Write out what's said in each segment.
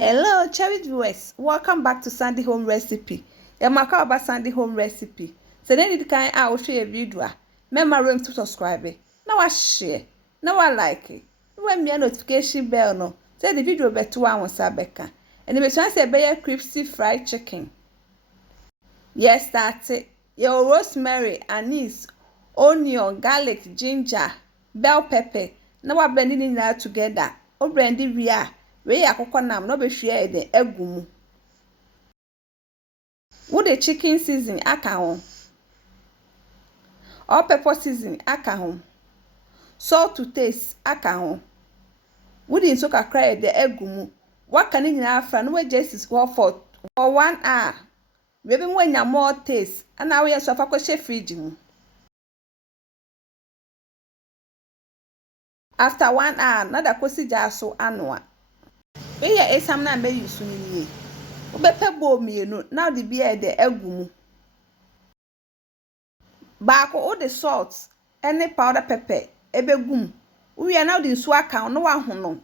Hello, cherry viewers. Welcome back to Sandy Home Recipe. Yamaka about Sandy Home Recipe. So then you can I will share a video. Remember to subscribe. Now I share. Now I like it. When me a notification bell no. Say the video be 2 hours Sabeka. And if you say be crispy fried chicken. Yes, that's it. Your rosemary, anise, onion, garlic, ginger, bell pepper. Now I blending it now together. O blend we are. We akoko nam no be hwe de agumu. Wo the chicken season aka ho. All pepper season aka ho. Salt to taste aka ho. Wo the nso kakra de agumu. Waka ni nyina afra no we just for 1 hour. We be nwanya more taste. Ana we so afa ko she fridge mu. After 1 hour, na da kosi ja so anoa. We ye esam na be yusu ni. Obepe bo mienu now the beer de agumu. Baako o the salt any powder pepper ebegum. We are now the nsu aka no wa hono.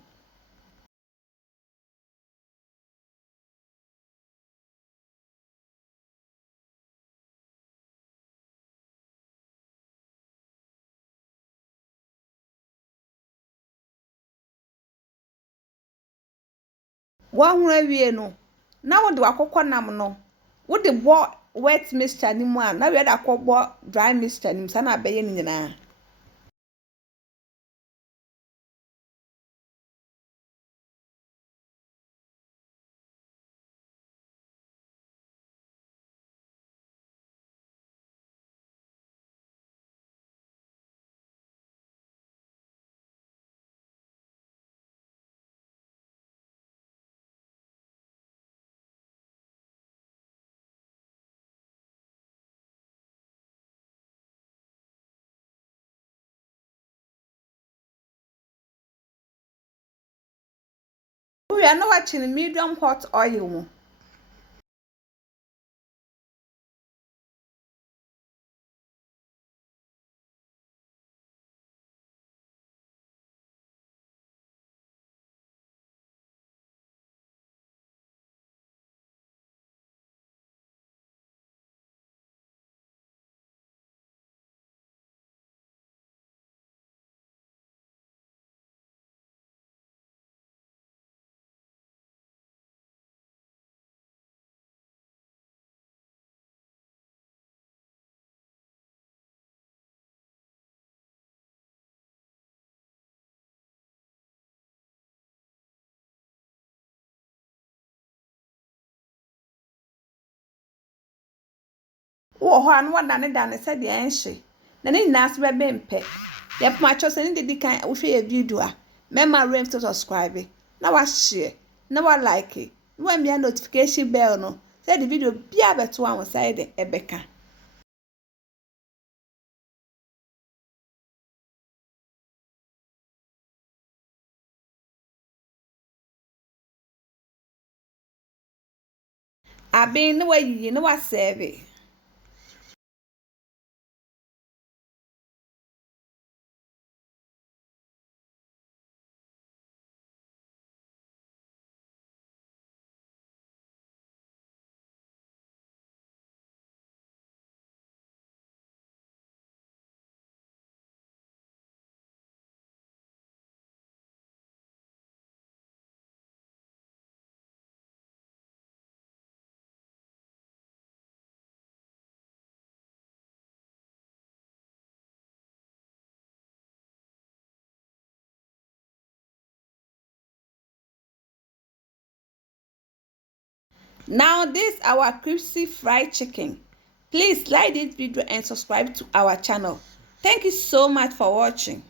Wa hono wie no. Na wo de akokɔ nam no. Wo de bo wet mixture ni mu a na we da akɔbɔ dry mixture ni sa na abeye ni nyina. We are now watching medium hot oil mu. Wo ho an wada ne da ne se de enhye. Na ne nyina so be mpe. Ye poma cho se ne de kan wo hwe ye video a. Remember to subscribe. Na wa share. Na wa like. Na wa notification bell no. Say the video bia beto an side ebeka. Abin no wa yi no wa serve. Now this our crispy fried chicken. Please like this video and subscribe to our channel. Thank you so much for watching.